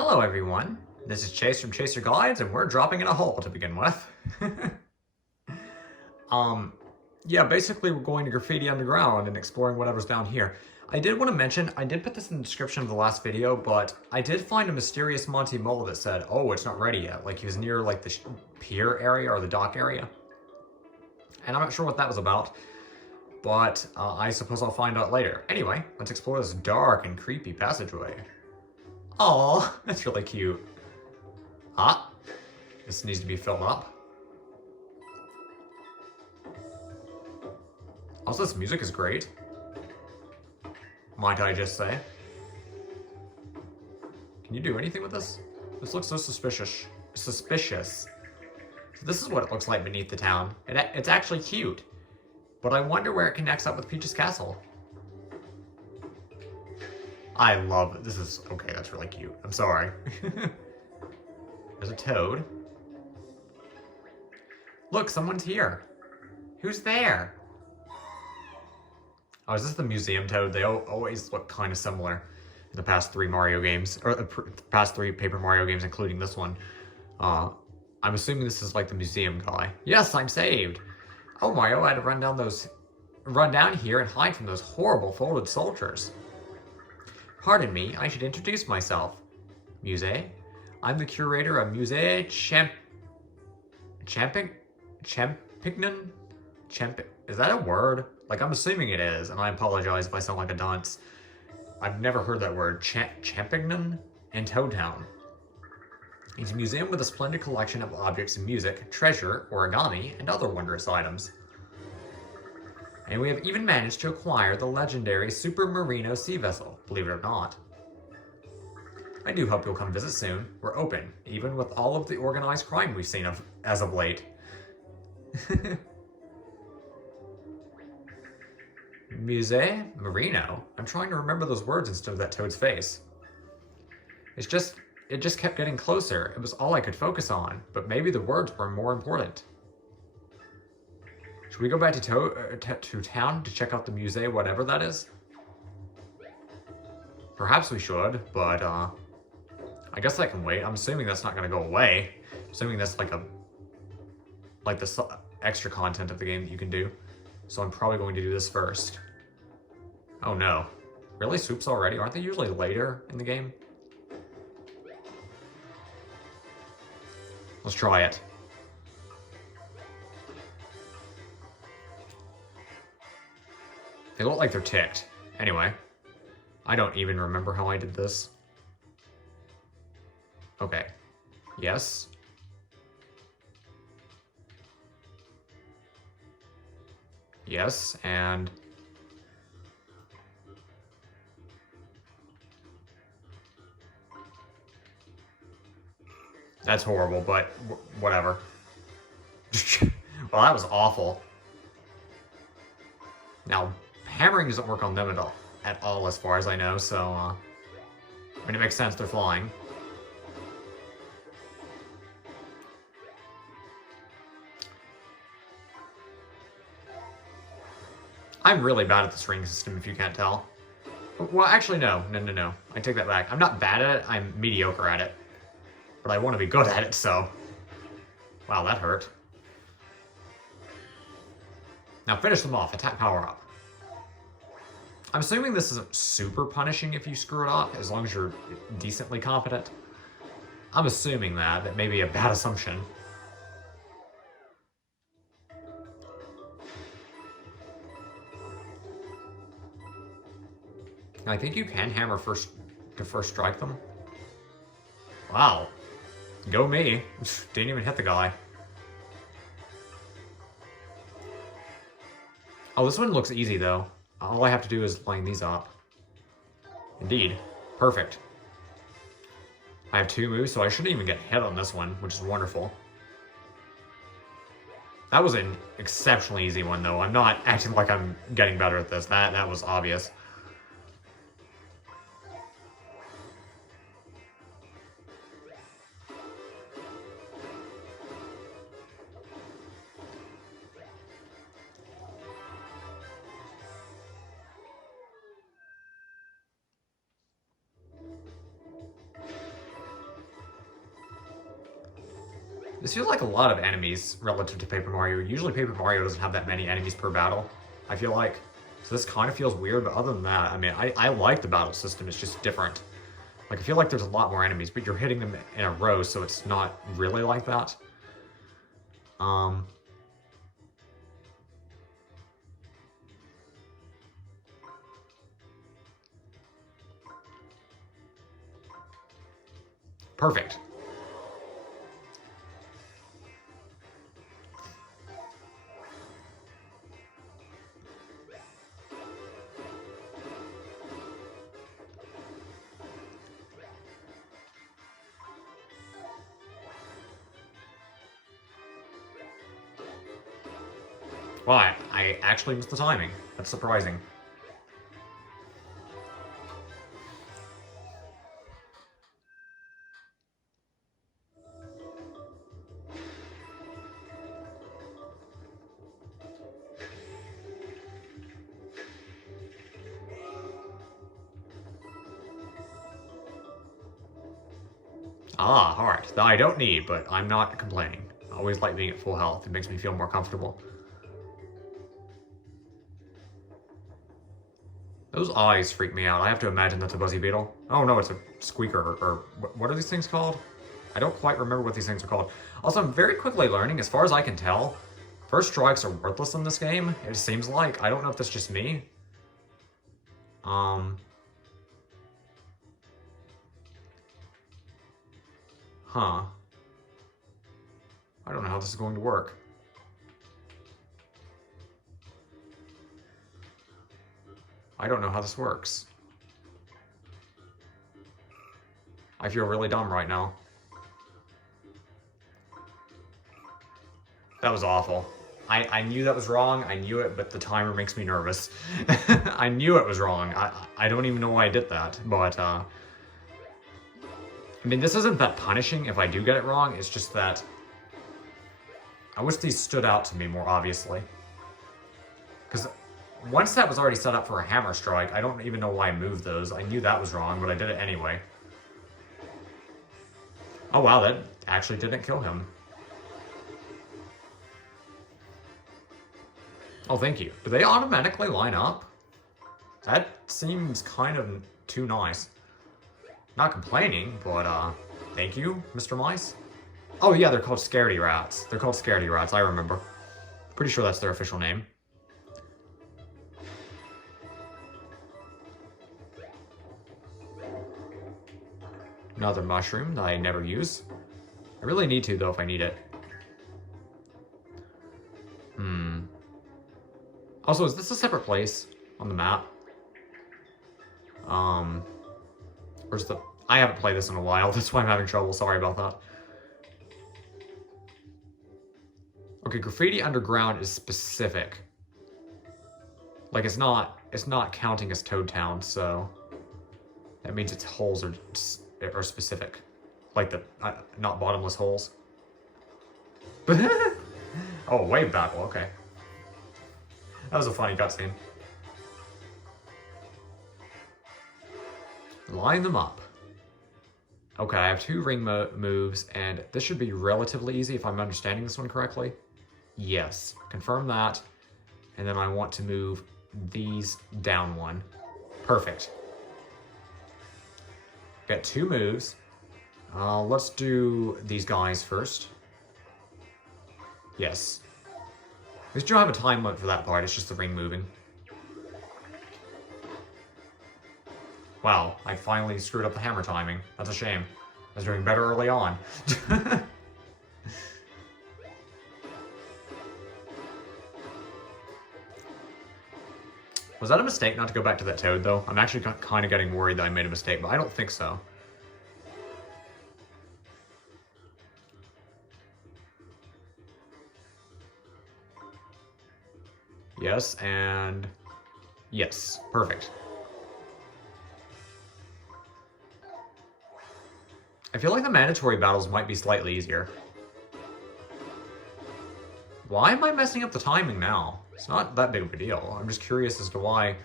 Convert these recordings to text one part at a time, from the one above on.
Hello everyone, this is Chase from Chaser Guides and we're dropping in a hole to begin with. um, yeah, basically we're going to Graffiti Underground and exploring whatever's down here. I did want to mention, I did put this in the description of the last video, but I did find a mysterious Monty Mole that said, oh, it's not ready yet. Like he was near like the pier area or the dock area. And I'm not sure what that was about, but I suppose I'll find out later. Anyway, let's explore this dark and creepy passageway. Aw, that's really cute. Ah, this needs to be filled up. Also, this music is great. Might I just say. Can you do anything with this? This looks so suspicious. So this is what it looks like beneath the town. It's actually cute. But I wonder where it connects up with Peach's Castle. I love it. This is... okay, that's really cute. I'm sorry. There's a toad. Look, someone's here. Who's there? Oh, is this the museum toad? They always look kind of similar in the past 3 Mario games, or the past 3 Paper Mario games, including this one. I'm assuming this is like the museum guy. Yes, I'm saved. Oh, Mario, I had to run down here and hide from those horrible folded soldiers. Pardon me, I should introduce myself. Musée? I'm the curator of Musée Champignon? Is that a word? Like, I'm assuming it is, and I apologize if I sound like a dunce. I've never heard that word. Champignon in Toad Town. It's a museum with a splendid collection of objects in music, treasure, origami, and other wondrous items. And we have even managed to acquire the legendary Super Marino sea vessel, believe it or not. I do hope you'll come visit soon. We're open, even with all of the organized crime we've seen as of late. Musée Marino? I'm trying to remember those words instead of that toad's face. It just kept getting closer. It was all I could focus on, but maybe the words were more important. Should we go back to town to check out the musée, whatever that is? Perhaps we should, but I guess that can wait. I'm assuming that's not going to go away. I'm assuming that's like the extra content of the game that you can do. So I'm probably going to do this first. Oh no. Really? Swoops already? Aren't they usually later in the game? Let's try it. They look like they're ticked. Anyway, I don't even remember how I did this. Okay. Yes. Yes, and... that's horrible, but whatever. Well, that was awful. Now, hammering doesn't work on them at all as far as I know, so, I mean, it makes sense, they're flying. I'm really bad at this ring system, if you can't tell. Well, actually, no. I take that back. I'm not bad at it, I'm mediocre at it. But I want to be good at it, so... wow, that hurt. Now finish them off. Attack power up. I'm assuming this isn't super punishing if you screw it up, as long as you're decently competent. I'm assuming that. That may be a bad assumption. I think you can hammer to first strike them. Wow. Go me. Didn't even hit the guy. Oh, this one looks easy, though. All I have to do is line these up. Indeed. Perfect. I have 2 moves, so I shouldn't even get hit on this one, which is wonderful. That was an exceptionally easy one, though. I'm not acting like I'm getting better at this. That was obvious. This feels like a lot of enemies relative to Paper Mario. Usually Paper Mario doesn't have that many enemies per battle, I feel like. So this kind of feels weird, but other than that, I mean, I like the battle system. It's just different. Like, I feel like there's a lot more enemies, but you're hitting them in a row, so it's not really like that. Perfect. Well, I actually missed the timing. That's surprising. Ah, alright. That I don't need, but I'm not complaining. I always like being at full health. It makes me feel more comfortable. Those eyes freak me out. I have to imagine that's a Buzzy Beetle. Oh no, it's a Squeaker, or what are these things called? I don't quite remember what these things are called. Also, I'm very quickly learning, as far as I can tell, first strikes are worthless in this game. It seems like. I don't know if that's just me. Huh. I don't know how this is going to work. I don't know how this works. I feel really dumb right now. That was awful. I knew that was wrong. I knew it, but the timer makes me nervous. I knew it was wrong. I don't even know why I did that, but I mean, this isn't that punishing if I do get it wrong. It's just that I wish these stood out to me more obviously. Because once that was already set up for a hammer strike, I don't even know why I moved those. I knew that was wrong, but I did it anyway. Oh wow, that actually didn't kill him. Oh, thank you. Do they automatically line up? That seems kind of too nice. Not complaining, but thank you, Mr. Mice. Oh yeah, they're called Scaredy Rats. They're called Scaredy Rats, I remember. Pretty sure that's their official name. Another mushroom that I never use. I really need to, though, if I need it. Also, is this a separate place on the map? Where's the... I haven't played this in a while, that's why I'm having trouble. Sorry about that. Okay, Graffiti Underground is specific. Like, it's not counting as Toad Town, so... that means its holes are specific. Like the... not bottomless holes. Oh, wave battle, okay. That was a funny cutscene. Line them up. Okay, I have 2 ring moves, and this should be relatively easy if I'm understanding this one correctly. Yes, confirm that. And then I want to move these down 1. Perfect. Got 2 moves. Let's do these guys first. Yes. We still have a time limit for that part, it's just the ring moving. Wow, I finally screwed up the hammer timing. That's a shame. I was doing better early on. Was that a mistake not to go back to that toad, though? I'm actually kind of getting worried that I made a mistake, but I don't think so. Yes, and... yes, perfect. I feel like the mandatory battles might be slightly easier. Why am I messing up the timing now? It's not that big of a deal. I'm just curious as to why. I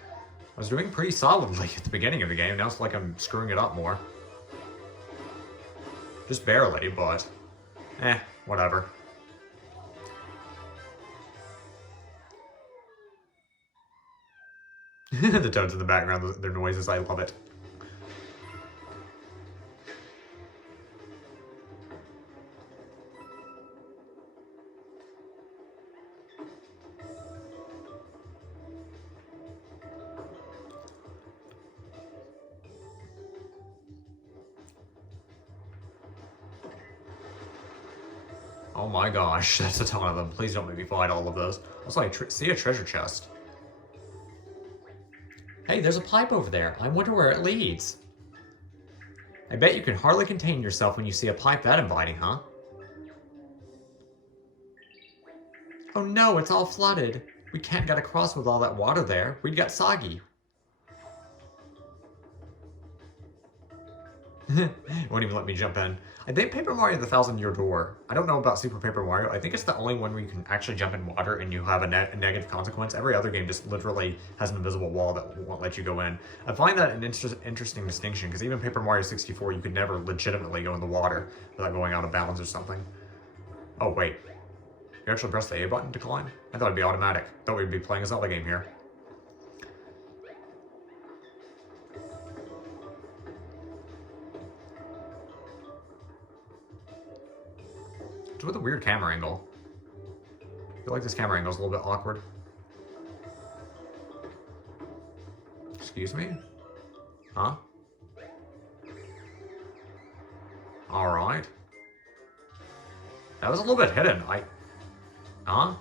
was doing pretty solidly at the beginning of the game. Now it's like I'm screwing it up more. Just barely, but... Whatever. The toads in the background, their noises, I love it. Oh my gosh, that's a ton of them. Please don't make me fight all of those. Also, I see a treasure chest. Hey, there's a pipe over there. I wonder where it leads. I bet you can hardly contain yourself when you see a pipe that inviting, huh? Oh no, it's all flooded. We can't get across with all that water there. We'd get soggy. Won't even let me jump in. I think Paper Mario the 1,000-Year Door. I don't know about Super Paper Mario. I think it's the only one where you can actually jump in water and you have a negative consequence. Every other game just literally has an invisible wall that won't let you go in. I find that an interesting distinction, because even Paper Mario 64, you could never legitimately go in the water without going out of bounds or something. Oh, wait. You actually press the A button to climb? I thought it'd be automatic. I thought we'd be playing a Zelda game here. With a weird camera angle. I feel like this camera angle is a little bit awkward. Excuse me? Huh? Alright. That was a little bit hidden. Huh?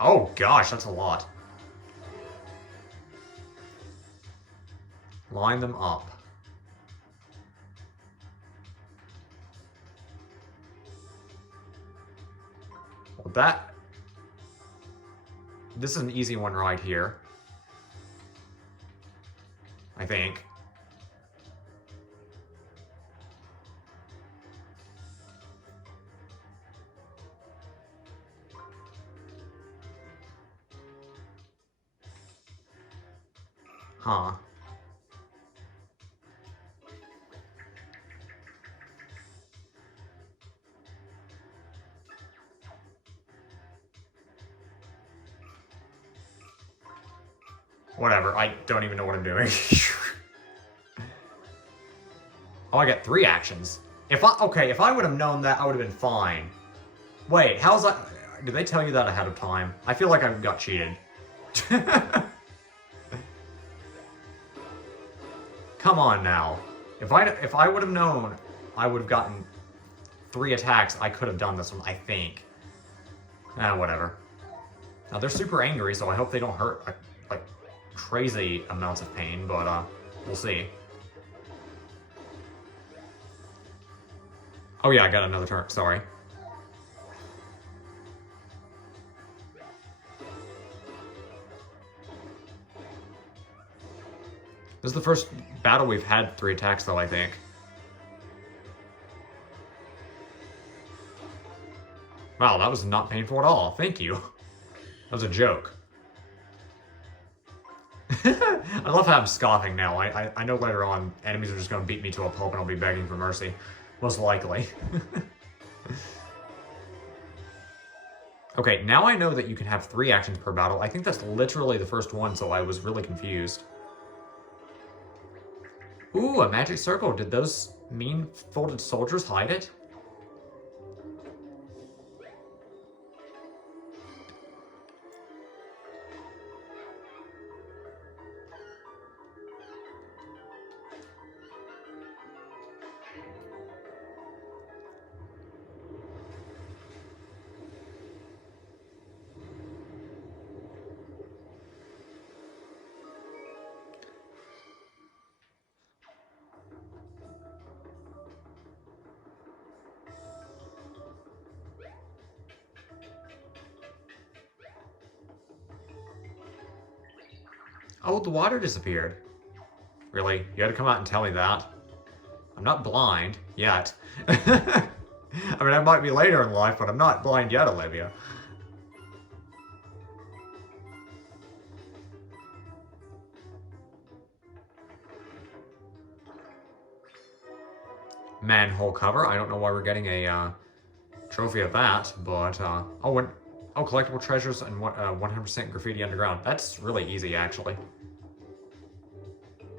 Oh gosh, that's a lot. Line them up. Well, this is an easy one right here. I think. Huh. Whatever, I don't even know what I'm doing. Oh, I got 3 actions. If I would have known that, I would have been fine. Wait, how's that? Did they tell you that ahead of time? I feel like I got cheated. Come on now. If I would have known, I would have gotten 3 attacks. I could have done this one, I think. Whatever. Now they're super angry, so I hope they don't hurt like crazy amounts of pain, but we'll see. Oh yeah, I got another turn, sorry. This is the first battle we've had 3 attacks though, I think. Wow, that was not painful at all, thank you. That was a joke. I love how I'm scoffing now. I know later on enemies are just going to beat me to a pulp and I'll be begging for mercy. Most likely. Okay, now I know that you can have 3 actions per battle. I think that's literally the first one, so I was really confused. Ooh, a magic circle. Did those mean folded soldiers hide it? Oh, the water disappeared. Really? You had to come out and tell me that? I'm not blind, yet. I mean, I might be later in life, but I'm not blind yet, Olivia. Manhole cover. I don't know why we're getting a trophy of that, but, oh, collectible treasures and 100% Graffiti Underground. That's really easy, actually.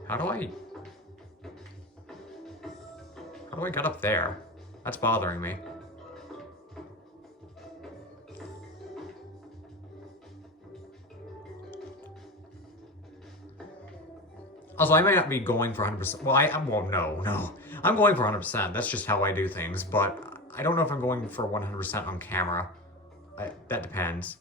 How do I get up there? That's bothering me. Also, I may not be going for 100%. Well, well, no. I'm going for 100%. That's just how I do things, but I don't know if I'm going for 100% on camera. That depends.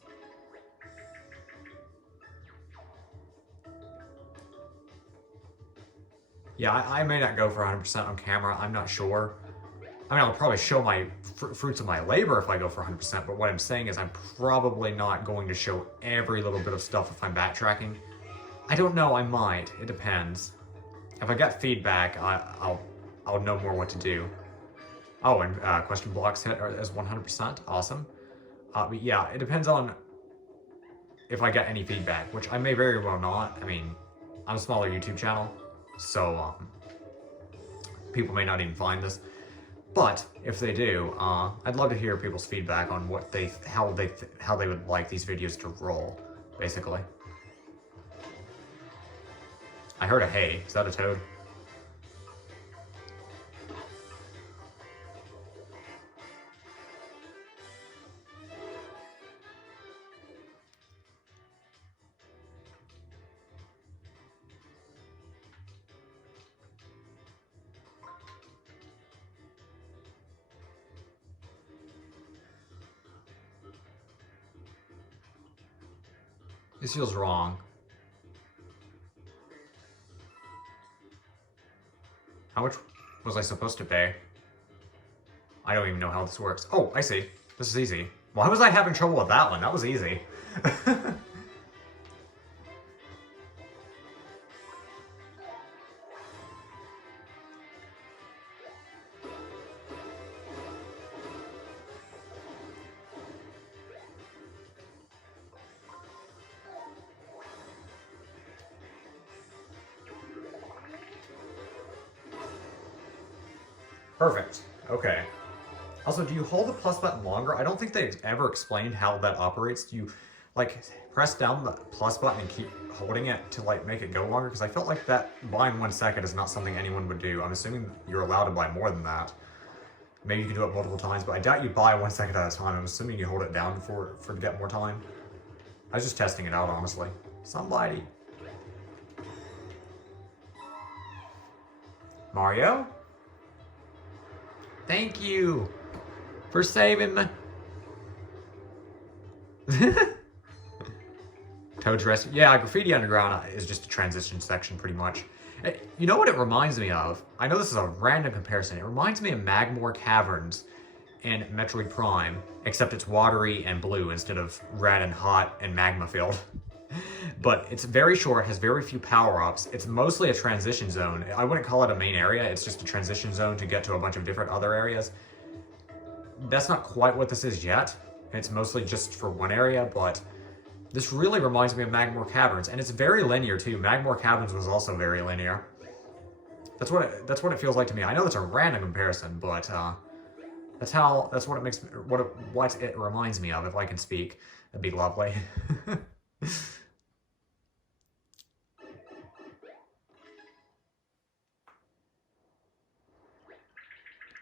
Yeah, I may not go for 100% on camera. I'm not sure. I mean, I'll probably show my fruits of my labor if I go for 100%, but what I'm saying is I'm probably not going to show every little bit of stuff if I'm backtracking. I don't know, I might. It depends. If I get feedback, I'll know more what to do. Oh, and question blocks hit as 100%. Awesome. But yeah, it depends on if I get any feedback, which I may very well not. I mean, I'm a smaller YouTube channel, so people may not even find this. But if they do, I'd love to hear people's feedback on what how they would like these videos to roll, basically. I heard a hey. Is that a toad? This feels wrong. How much was I supposed to pay? I don't even know how this works. Oh, I see. This is easy. Why was I having trouble with that one? That was easy. Perfect. Okay. Also, do you hold the plus button longer? I don't think they ever explained how that operates. Do you, like, press down the plus button and keep holding it to, like, make it go longer? Because I felt like that buying 1 second is not something anyone would do. I'm assuming you're allowed to buy more than that. Maybe you can do it multiple times, but I doubt you buy 1 second at a time. I'm assuming you hold it down for to get more time. I was just testing it out, honestly. Somebody. Mario? Thank you for saving me. Toad's Rescue. Yeah, Graffiti Underground is just a transition section, pretty much. You know what it reminds me of? I know this is a random comparison. It reminds me of Magmore Caverns in Metroid Prime, except it's watery and blue instead of red and hot and magma filled. But it's very short, has very few power-ups. It's mostly a transition zone. I wouldn't call it a main area, it's just a transition zone to get to a bunch of different other areas. That's not quite what this is yet. It's mostly just for one area, but this really reminds me of Magmore Caverns, and it's very linear too. Magmore Caverns was also very linear. That's what it feels like to me. I know that's a random comparison, but that's what it makes what it reminds me of. If I can speak, that'd be lovely.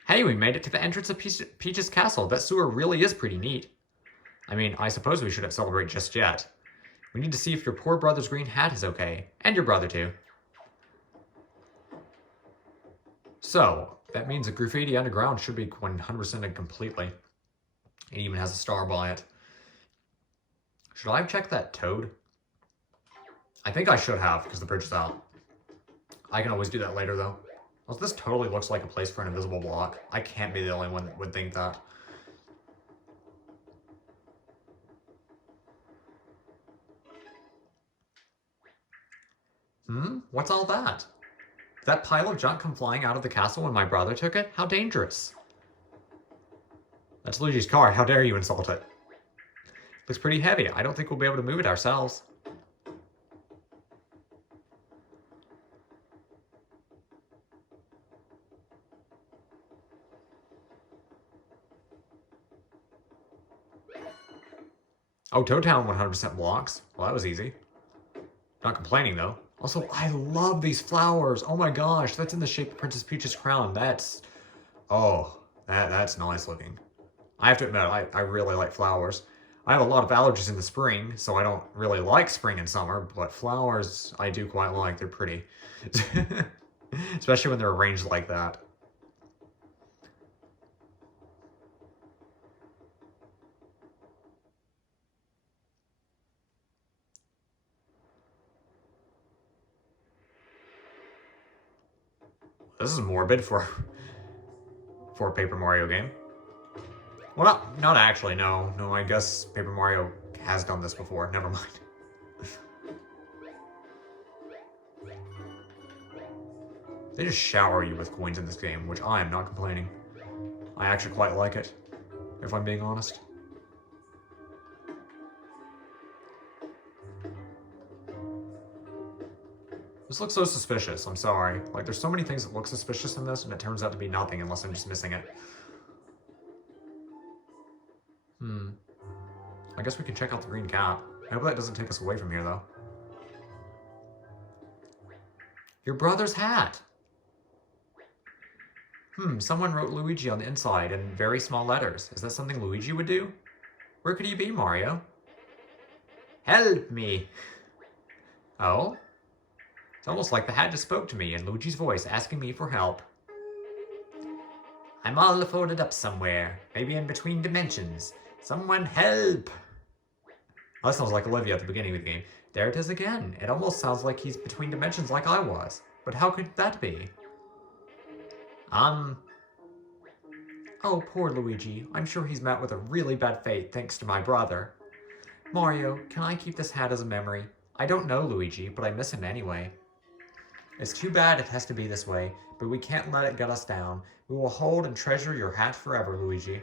Hey, we made it to the entrance of Peach's castle. That sewer really is pretty neat. I mean, I suppose we shouldn't celebrate just yet. We need to see if your poor brother's green hat is okay. And your brother, too. So, that means that Graffiti Underground should be 100%ed completely. It even has a star by it. Should I have checked that toad? I think I should have, because the bridge is out. I can always do that later, though. Well, this totally looks like a place for an invisible block. I can't be the only one that would think that. What's all that? Did that pile of junk come flying out of the castle when my brother took it? How dangerous. That's Luigi's car. How dare you insult it? Looks pretty heavy. I don't think we'll be able to move it ourselves. Oh, Toad Town 100% blocks. Well, that was easy. Not complaining, though. Also, I love these flowers. Oh my gosh, that's in the shape of Princess Peach's crown. That's... Oh, that's nice looking. I have to admit, I really like flowers. I have a lot of allergies in the spring, so I don't really like spring and summer, but flowers I do quite like. They're pretty. Especially when they're arranged like that. This is morbid for a Paper Mario game. Well, not actually, no. No, I guess Paper Mario has done this before. Never mind. They just shower you with coins in this game, which I am not complaining. I actually quite like it, if I'm being honest. This looks so suspicious, I'm sorry. Like, there's so many things that look suspicious in this, and it turns out to be nothing unless I'm just missing it. I guess we can check out the green cap. I hope that doesn't take us away from here, though. Your brother's hat! Someone wrote Luigi on the inside in very small letters. Is that something Luigi would do? Where could he be, Mario? Help me! Oh? It's almost like the hat just spoke to me in Luigi's voice, asking me for help. I'm all folded up somewhere, maybe in between dimensions. Someone help! Oh, that sounds like Olivia at the beginning of the game. There it is again. It almost sounds like he's between dimensions like I was. But how could that be? Oh, poor Luigi. I'm sure he's met with a really bad fate thanks to my brother. Mario, can I keep this hat as a memory? I don't know Luigi, but I miss him anyway. It's too bad it has to be this way, but we can't let it get us down. We will hold and treasure your hat forever, Luigi.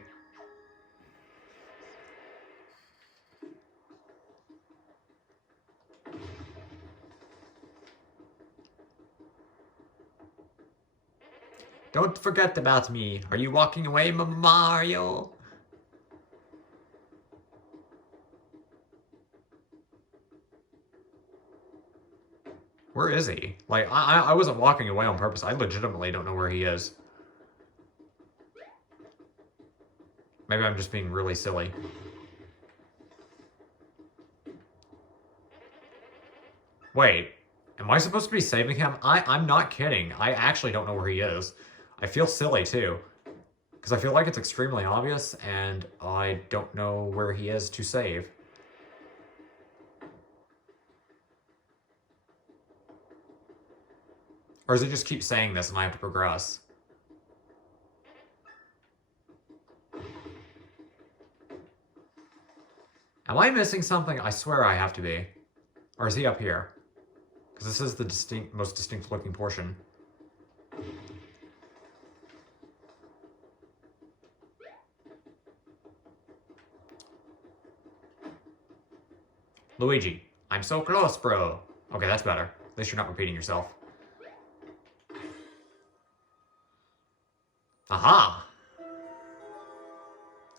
Don't forget about me. Are you walking away, Mario? Where is he? Like, I wasn't walking away on purpose. I legitimately don't know where he is. Maybe I'm just being really silly. Wait, am I supposed to be saving him? I'm not kidding. I actually don't know where he is. I feel silly, too. Because I feel like it's extremely obvious, and I don't know where he is to save. Or does it just keep saying this and I have to progress? Am I missing something? I swear I have to be. Or is he up here? Because this is the most distinct looking portion. Luigi, I'm so close, bro. Okay, that's better. At least you're not repeating yourself. Aha!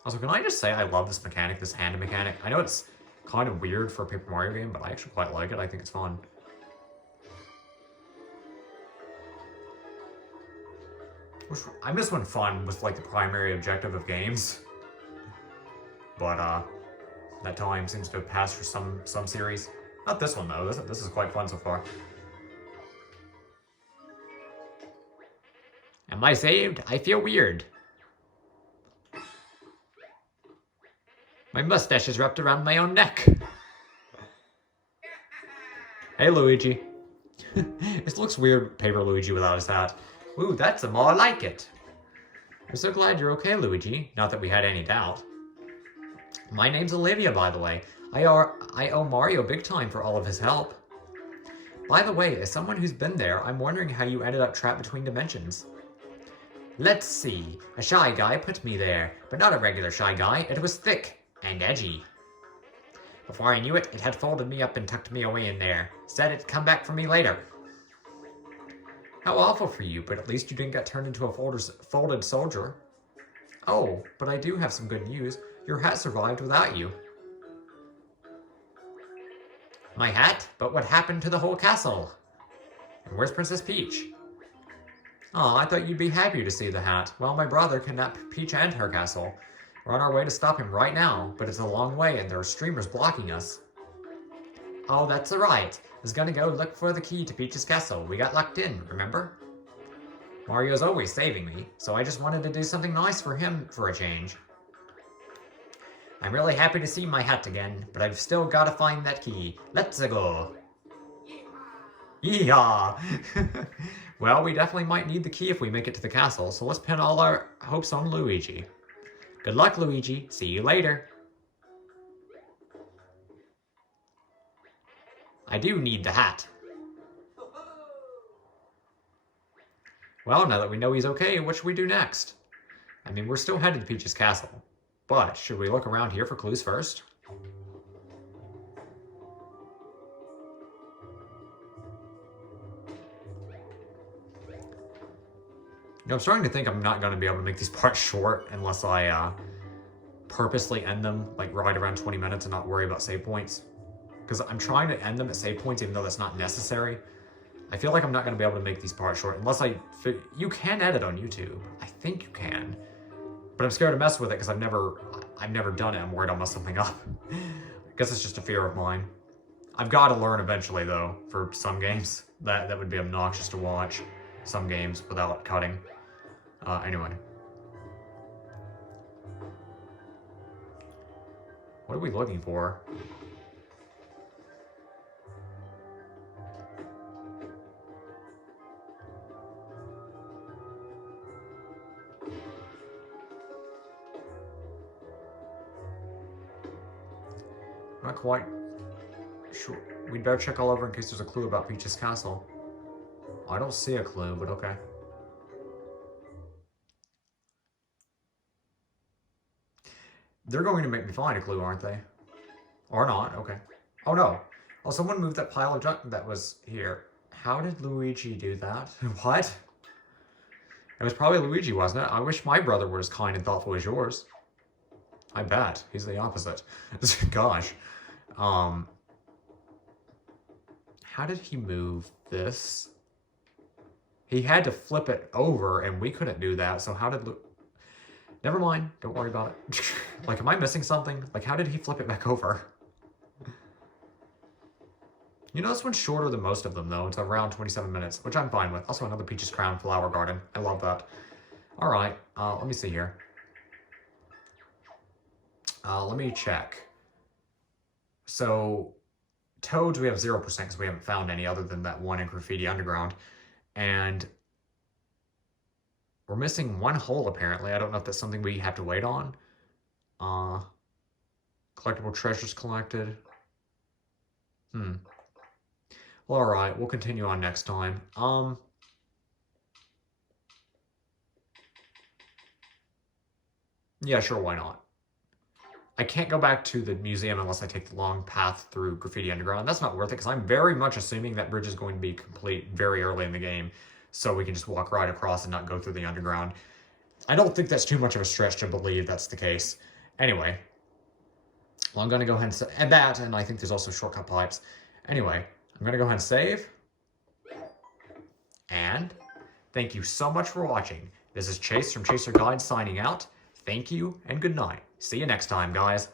Also, can I just say I love this mechanic, this hand mechanic. I know it's kind of weird for a Paper Mario game, but I actually quite like it. I think it's fun. I miss when fun was like the primary objective of games. But that time seems to have passed for some series. Not this one though. This is quite fun so far. Am I saved? I feel weird. My mustache is wrapped around my own neck. Hey, Luigi. This looks weird, Paper Luigi without his hat. Ooh, that's more like it. I'm so glad you're okay, Luigi. Not that we had any doubt. My name's Olivia, by the way. I owe Mario big time for all of his help. By the way, as someone who's been there, I'm wondering how you ended up trapped between dimensions. Let's see. A shy guy put me there, but not a regular shy guy. It was thick and edgy. Before I knew it, it had folded me up and tucked me away in there. Said it'd come back for me later. How awful for you, but at least you didn't get turned into a folded soldier. Oh, but I do have some good news. Your hat survived without you. My hat? But what happened to the whole castle? And where's Princess Peach? Oh, I thought you'd be happy to see the hat. Well, my brother kidnapped Peach and her castle. We're on our way to stop him right now, but it's a long way and there are streamers blocking us. Oh, that's alright. I was gonna go look for the key to Peach's castle. We got locked in, remember? Mario's always saving me, so I just wanted to do something nice for him for a change. I'm really happy to see my hat again, but I've still gotta find that key. Let's go! Yeehaw! Well, we definitely might need the key if we make it to the castle, so let's pin all our hopes on Luigi. Good luck, Luigi. See you later. I do need the hat. Well, now that we know he's okay, what should we do next? I mean, we're still headed to Peach's castle, but should we look around here for clues first? You know, I'm starting to think I'm not going to be able to make these parts short unless I purposely end them like right around 20 minutes and not worry about save points. Because I'm trying to end them at save points even though that's not necessary. I feel like I'm not going to be able to make these parts short unless you can edit on YouTube. I think you can. But I'm scared to mess with it because I've never done it. I'm worried I'll mess something up. I guess it's just a fear of mine. I've got to learn eventually though for some games. That would be obnoxious to watch some games without cutting. Anyway. What are we looking for? Not quite sure. We'd better check all over in case there's a clue about Peach's castle. I don't see a clue, but okay. They're going to make me find a clue, aren't they? Or not, okay. Oh no. Oh, someone moved that pile of junk that was here. How did Luigi do that? What? It was probably Luigi, wasn't it? I wish my brother were as kind and thoughtful as yours. I bet. He's the opposite. Gosh. How did he move this? He had to flip it over, and we couldn't do that, so how did Never mind. Don't worry about it. Like, am I missing something? Like, how did he flip it back over? You know, this one's shorter than most of them, though. It's around 27 minutes, which I'm fine with. Also, another Peach's Crown Flower Garden. I love that. All right. Let me see here. Let me check. So, Toads, we have 0% because we haven't found any other than that one in Graffiti Underground. And we're missing one hole, apparently. I don't know if that's something we have to wait on. Collectible treasures collected. Well, alright. We'll continue on next time. Yeah, sure, why not? I can't go back to the museum unless I take the long path through Graffiti Underground. That's not worth it, because I'm very much assuming that bridge is going to be complete very early in the game, so we can just walk right across and not go through the underground. I don't think that's too much of a stretch to believe that's the case. Anyway, well, I'm going to go ahead and add that, and I think there's also shortcut pipes. Anyway, I'm going to go ahead and save. And thank you so much for watching. This is Chase from Chaser Guide signing out. Thank you and good night. See you next time, guys.